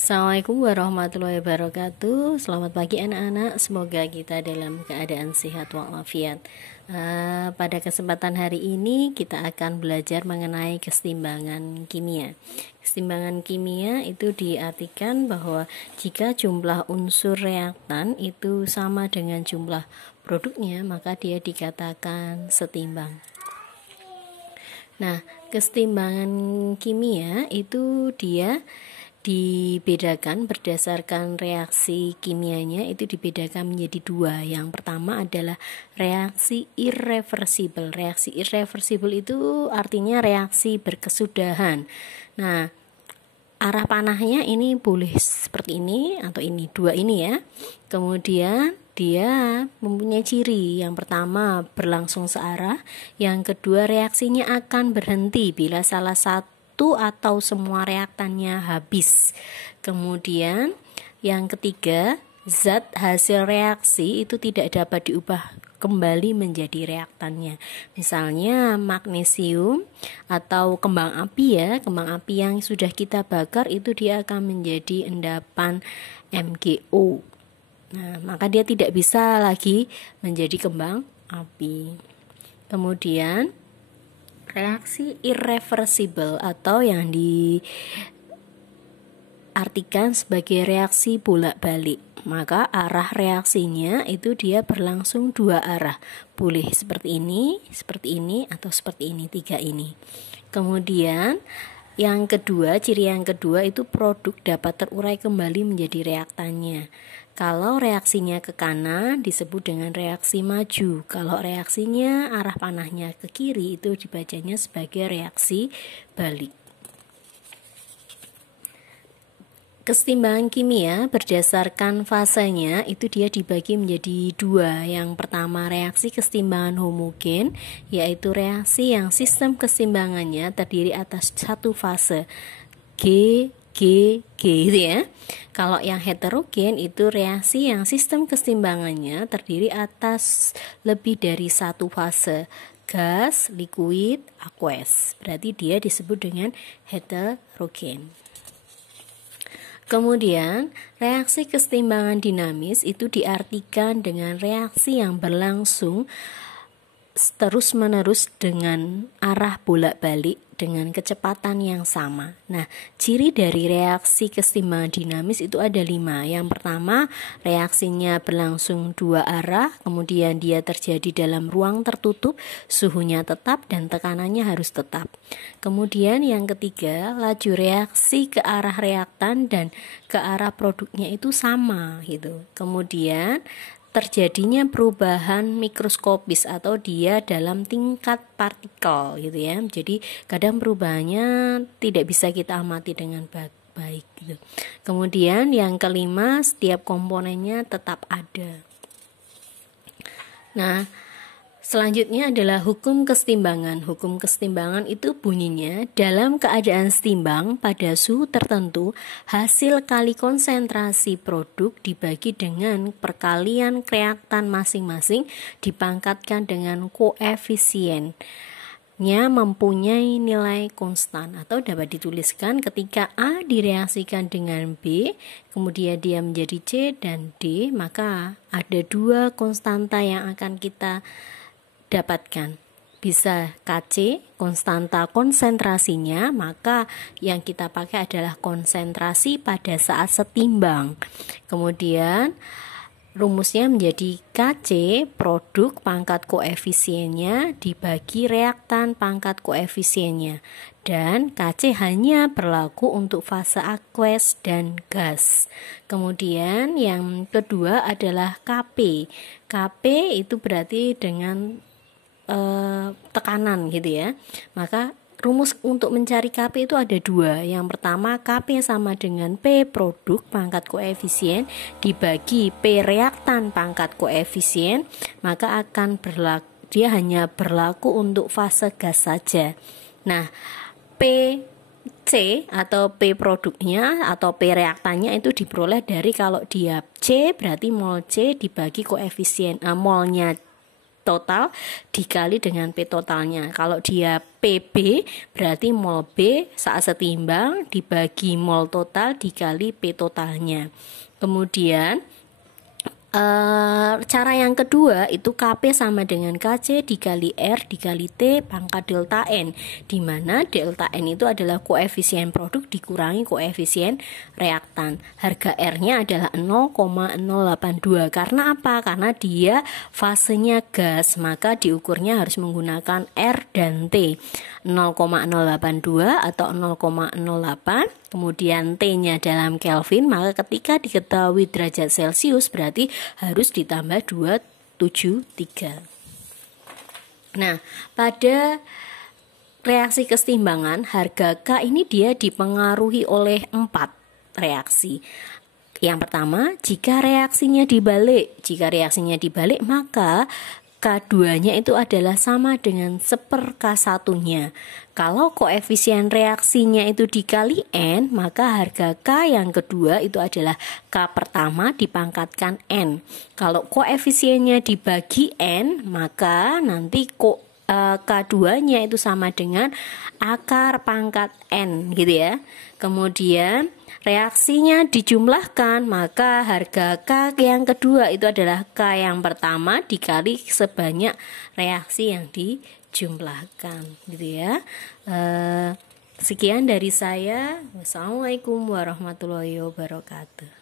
Assalamualaikum warahmatullahi wabarakatuh. Selamat pagi anak-anak. Semoga kita dalam keadaan sehat walafiat. Pada kesempatan hari ini kita akan belajar mengenai kesetimbangan kimia. Kesetimbangan kimia itu diartikan bahwa jika jumlah unsur reaktan itu sama dengan jumlah produknya, maka dia dikatakan setimbang. Nah, kesetimbangan kimia itu dia dibedakan berdasarkan reaksi kimianya, itu dibedakan menjadi dua. Yang pertama adalah reaksi irreversibel. Reaksi irreversibel itu artinya reaksi berkesudahan. Nah, arah panahnya ini boleh seperti ini atau ini, dua ini ya. Kemudian dia mempunyai ciri. Yang pertama berlangsung searah, yang kedua reaksinya akan berhenti bila salah satu atau semua reaktannya habis. Kemudian yang ketiga, zat hasil reaksi itu tidak dapat diubah kembali menjadi reaktannya. Misalnya magnesium atau kembang api ya, kembang api yang sudah kita bakar itu dia akan menjadi endapan MgO. Nah, maka dia tidak bisa lagi menjadi kembang api. Kemudian reaksi irreversibel atau yang diartikan sebagai reaksi bolak-balik. Maka arah reaksinya itu dia berlangsung dua arah. Boleh seperti ini, atau seperti ini, tiga ini. Kemudian yang kedua, ciri yang kedua itu produk dapat terurai kembali menjadi reaktannya. Kalau reaksinya ke kanan disebut dengan reaksi maju. Kalau reaksinya arah panahnya ke kiri itu dibacanya sebagai reaksi balik. Kesetimbangan kimia berdasarkan fasenya itu dia dibagi menjadi dua. Yang pertama reaksi kesetimbangan homogen, yaitu reaksi yang sistem kesetimbangannya terdiri atas satu fase G gitu ya. Kalau yang heterogen itu reaksi yang sistem kesetimbangannya terdiri atas lebih dari satu fase, gas, liquid, aqueous. Berarti dia disebut dengan heterogen. Kemudian, reaksi kesetimbangan dinamis itu diartikan dengan reaksi yang berlangsung terus-menerus dengan arah bolak-balik dengan kecepatan yang sama. Nah, ciri dari reaksi kesetimbangan dinamis itu ada 5. Yang pertama, reaksinya berlangsung dua arah, kemudian dia terjadi dalam ruang tertutup, suhunya tetap dan tekanannya harus tetap. Kemudian yang ketiga, laju reaksi ke arah reaktan dan ke arah produknya itu sama gitu. Kemudian terjadinya perubahan mikroskopis atau dia dalam tingkat partikel gitu ya. Jadi kadang perubahannya tidak bisa kita amati dengan baik gitu. Kemudian yang kelima, setiap komponennya tetap ada. Nah, selanjutnya adalah hukum kesetimbangan. Hukum kesetimbangan itu bunyinya, dalam keadaan setimbang pada suhu tertentu, hasil kali konsentrasi produk dibagi dengan perkalian reaktan masing-masing dipangkatkan dengan koefisiennya mempunyai nilai konstan, atau dapat dituliskan ketika A direaksikan dengan B, kemudian dia menjadi C dan D, maka ada dua konstanta yang akan kita dapatkan. Bisa Kc, konstanta konsentrasinya, maka yang kita pakai adalah konsentrasi pada saat setimbang. Kemudian rumusnya menjadi Kc produk pangkat koefisiennya dibagi reaktan pangkat koefisiennya, dan Kc hanya berlaku untuk fase aqueous dan gas. Kemudian yang kedua adalah Kp. Kp itu berarti dengan tekanan gitu ya. Maka rumus untuk mencari Kp itu ada dua. Yang pertama, Kp sama dengan P produk pangkat koefisien dibagi P reaktan pangkat koefisien, maka akan berlaku, dia hanya berlaku untuk fase gas saja. Nah, C atau P produknya atau P reaktannya itu diperoleh dari, kalau dia C berarti mol C dibagi koefisien molnya total dikali dengan P totalnya. Kalau dia PB berarti mol B saat setimbang dibagi mol total dikali P totalnya. Kemudian cara yang kedua itu Kp sama dengan Kc dikali R dikali T pangkat delta N, di mana delta N itu adalah koefisien produk dikurangi koefisien reaktan. Harga R-nya adalah 0,082. Karena apa? Karena dia fasenya gas, maka diukurnya harus menggunakan R dan T. 0,082 atau 0,08, kemudian T-nya dalam Kelvin, maka ketika diketahui derajat Celcius berarti harus ditambah 273. Nah, pada reaksi kesetimbangan harga K ini dia dipengaruhi oleh 4 reaksi. Yang pertama, jika reaksinya dibalik maka K2-nya itu adalah sama dengan 1/K1. Kalau koefisien reaksinya itu dikali N, maka harga K yang kedua itu adalah K pertama dipangkatkan N. Kalau koefisiennya dibagi N, maka nanti K2-nya itu sama dengan akar pangkat N gitu ya. Kemudian reaksinya dijumlahkan, maka harga K yang kedua itu adalah K yang pertama dikali sebanyak reaksi yang dijumlahkan gitu ya. Sekian dari saya. Wassalamualaikum warahmatullahi wabarakatuh.